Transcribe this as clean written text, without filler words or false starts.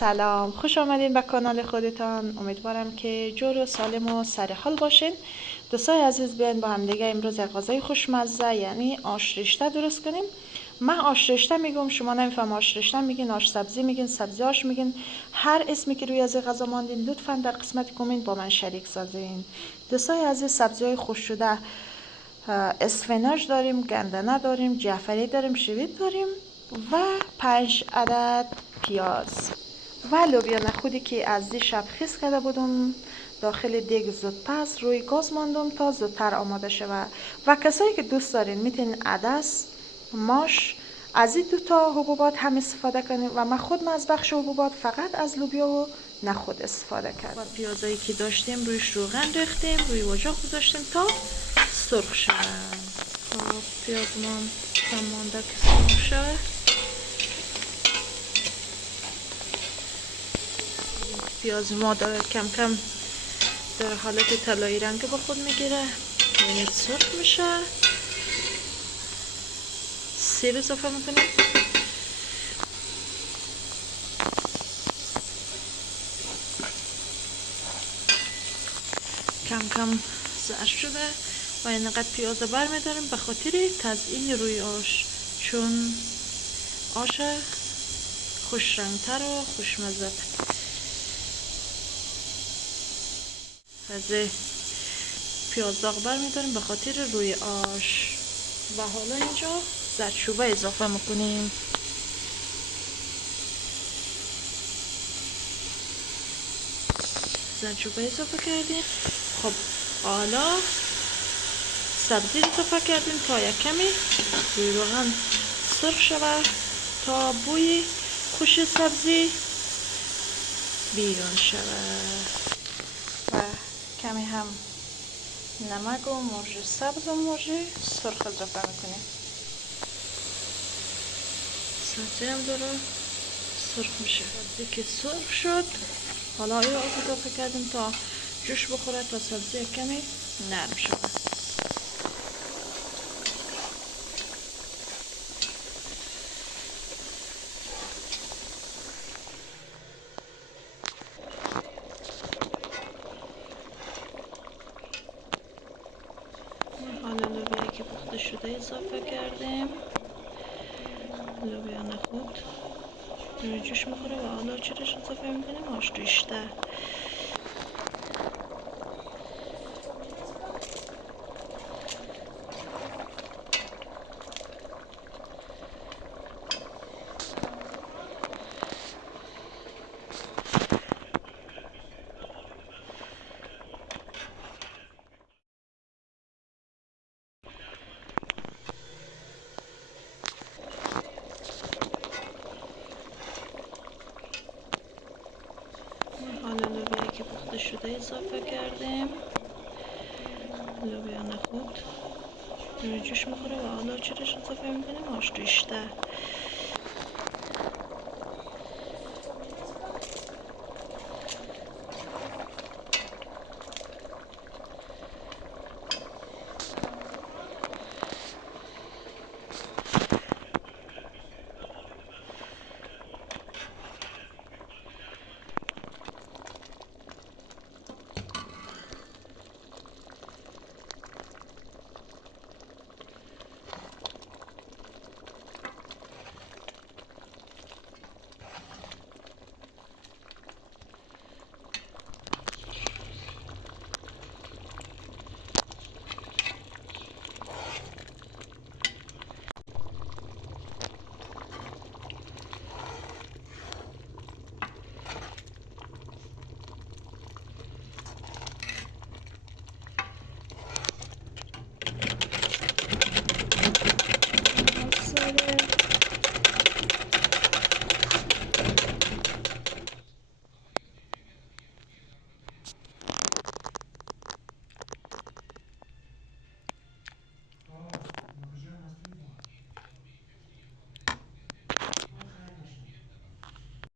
سلام، خوش آمدین به کانال خودتان. امیدوارم که جور و سالم و سر حال باشین. دوستای عزیز، بیاین با هم دیگه امروز یک غذای خوشمزه یعنی آش رشته درست کنیم. من آش رشته میگم، شما نمیفهم آش رشته میگین، آش سبزی میگین، سبزی آش میگین، هر اسمی که روی از غذا ماندین لطفا در قسمت کامنت با من شریک سازین. دوستای عزیز، سبزی های خوش شده اسفناج داریم، گندنه داریم، جعفری داریم، شوید داریم و 5 عدد پیاز و لوبیا نخودی که از دیشب خیس کرده بودم داخل دیگ زودپس روی گاز ماندم تا زودتر آماده شود. و کسایی که دوست دارین میتونین عدس، ماش، از این دوتا حبوبات هم استفاده کنیم و من خود از بخش حبوبات فقط از لوبیا و نخود استفاده کردم. و پیازایی که داشتیم رویش روغن ریختیم، روی اجاق گذاشتیم تا سرخ شود. پیاز ما مانده که سرخ شود. پیاز ما کم کم در حالت طلایی رنگ به خود میگیره، یعنی سرخ میشه. سیر اضافه میکنیم. کم کم زرد شده و اینقدر پیاز بر میداریم به خاطر تزیین روی آش، چون آش خوش رنگتر و خوشمزه. از پیاز داغ بر میداریم به خاطر روی آش. و حالا اینجا زردچوبه اضافه میکنیم. زردچوبه اضافه کردیم. خب حالا سبزی اضافه کردیم تا یک کمی روی روغن سرخ شود تا بوی خوش سبزی بیرون شود. و کمی هم نمک و مرچ سبز و مرچ سرخ اضافه میکنیم. سبزی هم داره سرخ میشه. سبزی که سرخ شد حالا آب اضافه کردیم تا جوش بخوره تا سبزی کمی نرم شود. حالا لوبیا که پخته شده اضافه کردیم. لوبیا نخود داره جوش میخوره و حالا چرش اضافه میکنیم؟ آش رشته. حالا لوبیا که پخته شده اضافه کردیم. لوبیا نخود داره جوش میخوره و حالا چرش اضافه میکنیم؟ آش رشته.